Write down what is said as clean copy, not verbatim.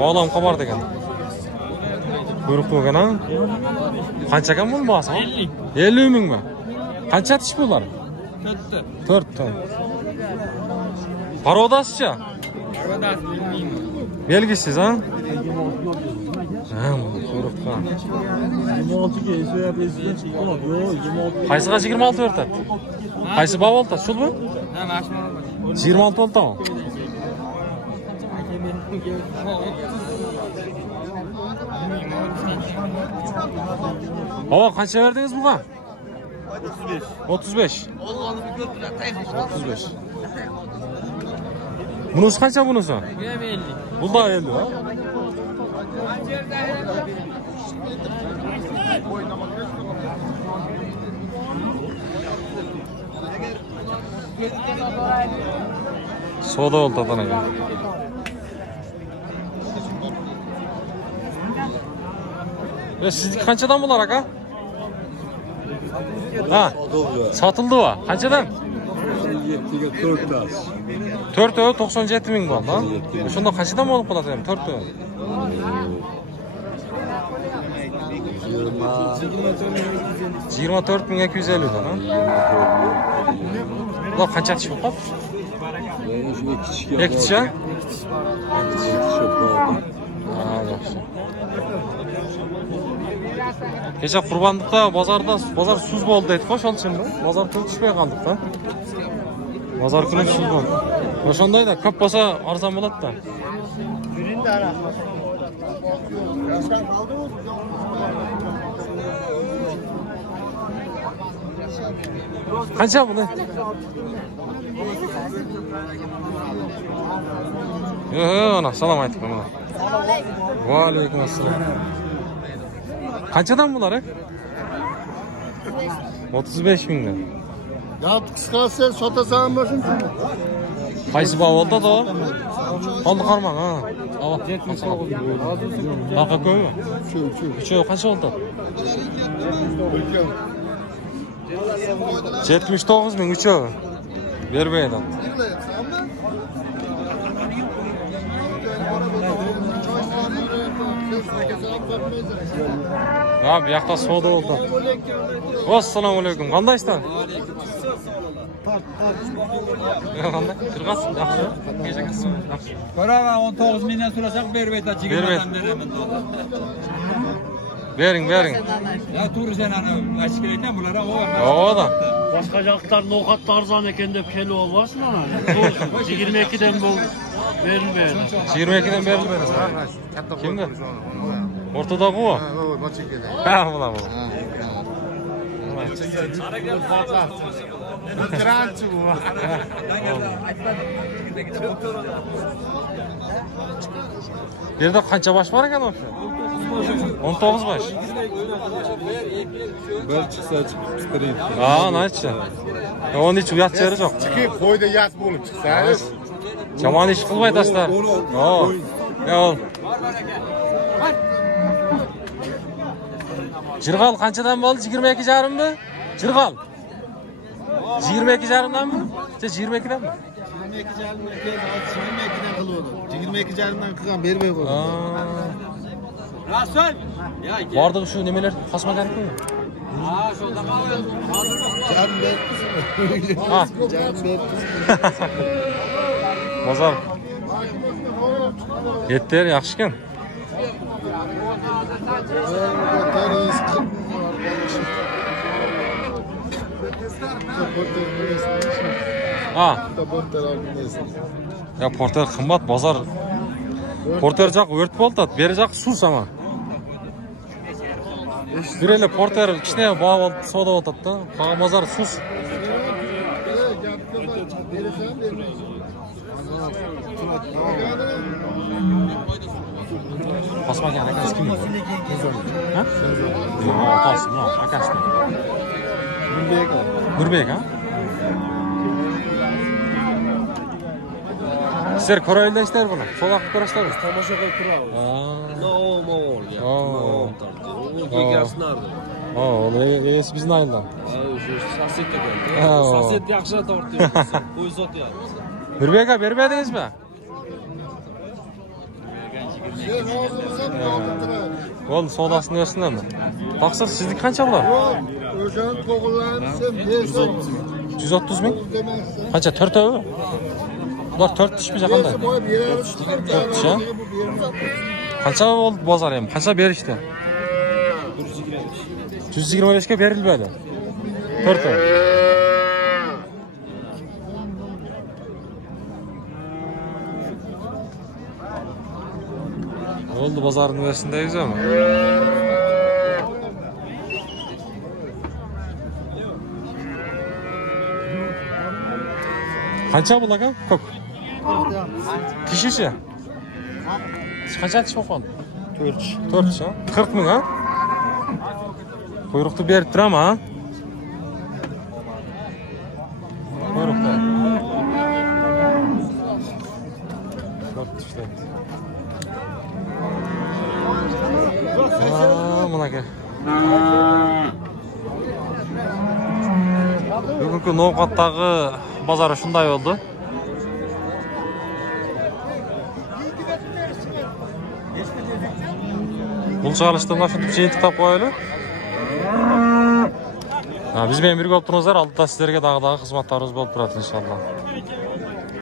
Oğlum kabar degan. Kuyruk bo'lgan ha? Qancha ekan bu bahsi? 50 ming mi? Qancha tish bular? 4 ta. Parodasicha? Parodasi bilmayman. Belgisiz ha? Ha, kuyrukqa. 26 ga esidan chiqib qoladi. Yo'q, 26. Qaysiga 26 o'rtadi? Qaysi bab oltadi? Shulmi? Ha, mashina. 26 oltami? Hava qancha verdingiz buga? 35. 35. Bunisi qancha bunisi? 50. Bu da 50 ha? Soda oldu adana ya. Siz kaçadan bunlar aka? Ha? Satıldı o. Kaçadan? 4 öğü 97 bin oldu ha? Şunda kaçadan mı olup kaldı? 4 öğü. 24 bin 250 ha? Bu kaça çıkıp kaldı? Ektiş ha? Kecha Qurbanliqda bozor suz bo'ldi aytib qo'sh olchindi. Bozor kuni tushmay qoldik da. Bozor kuni suz bo'ldi. O'shandayda ko'p bo'lsa arzon bo'ladi-da. Qancha buni? Ana, salom aytib qo'ying. Va alaykum assalom. Qanchadan bular? 35 mingdan. Ya qisqasi sotasan boshuncha. Qaysi bog' oldi da? Oldi qarmang ha. Ava 79 ming. Baqa ko'ymi? Shu qancha oldi? 79 ming uchovi. Bermaydi. Ya bu yoqda savdo oldu. Assalomu alaykum. Qandaysizlar? Qanday? Qirg'az yaxshi. Kechagasiz. Yaxshi. Ko'raman 19 mingdan so'rasak bermaydi, 20 dan beraman. Bering. Ya to'g'ri sen ana ochkilaydan bular Yo'q da. Boshqa joqlarning ovqati arzon ekan deb kelib olmasin ana. 22 dan bu berilmaydi. 22 dan berilmaydi. Kimda? O'rtadagi u. Ha, bular. Tranchi bu. Yerda qancha bosh bor ekan o'sha? 19 bosh. Bir chiqsa chiqtirib. Ha, nachi. Onun hiç uyat yeri yok. Chiqib qo'yda yas bo'lib chiqsangiz. Jamon ish qilmaytasizlar. Yo'q. Yo'q. Jirg'al qanchadan bo'ldi? 22,5 mi? Jirg'al. 22,5 dan mi? 22 dan mi? 22 dan qilgan bermay qo'ydi. Rasul. Bordi shu nimalar qasma kerakmi? Ha, shunda Ha. Bozor. Yeter, yaxshi ekan. Ha. Ya porter qimmat, bozor. Porter joq o'rt bo'ldi, beri joq suv sama. Birele porter kichkina bog' savdo o'tadi-da. Qog'oz bozor suv. Basmagan akasi kim? Ha? Yo'q, otasi, yo'q, akasi. Nurbek, ha? Sizlar ko'raylaysizlar buni. So'roq qilib ko'rasizlarmi? Tomosha qilib turamiz. Es bizni ayoldan. Sosed ekan. Ha. Sosed yaxshi tortdi. Qo'y sotyapti. Nurbek aka bermadingizmi? Oldu sodasını versinler mi? Taksir sizlik kança bular? O'shan to'g'rilansa 130 bin. Kança 4 evi? Bular 4 iş mi qanday? 4 iş ha? Kança oldu bozar hem? Kança berishdi? 125 ga berilmedi. 4 ev. Oldu bozarını versindeyiz ama. Kança bu laga? Kok. Kişisi. Kança tiş oldu? 4 ha? 40 ming ha? Kuyruqni berib turam ha? Kuyruqda. 4 tishlaydi. Bunaka. Bugungi Novxatdagi bozor shunday oldu. Бұл чыгарылыштан ашытып жиынтық тап қойылы. Біз бен бірге болып тұрыңыздар, алдыда сіздерге дағы қызматтарымыз болып тұрады иншалла.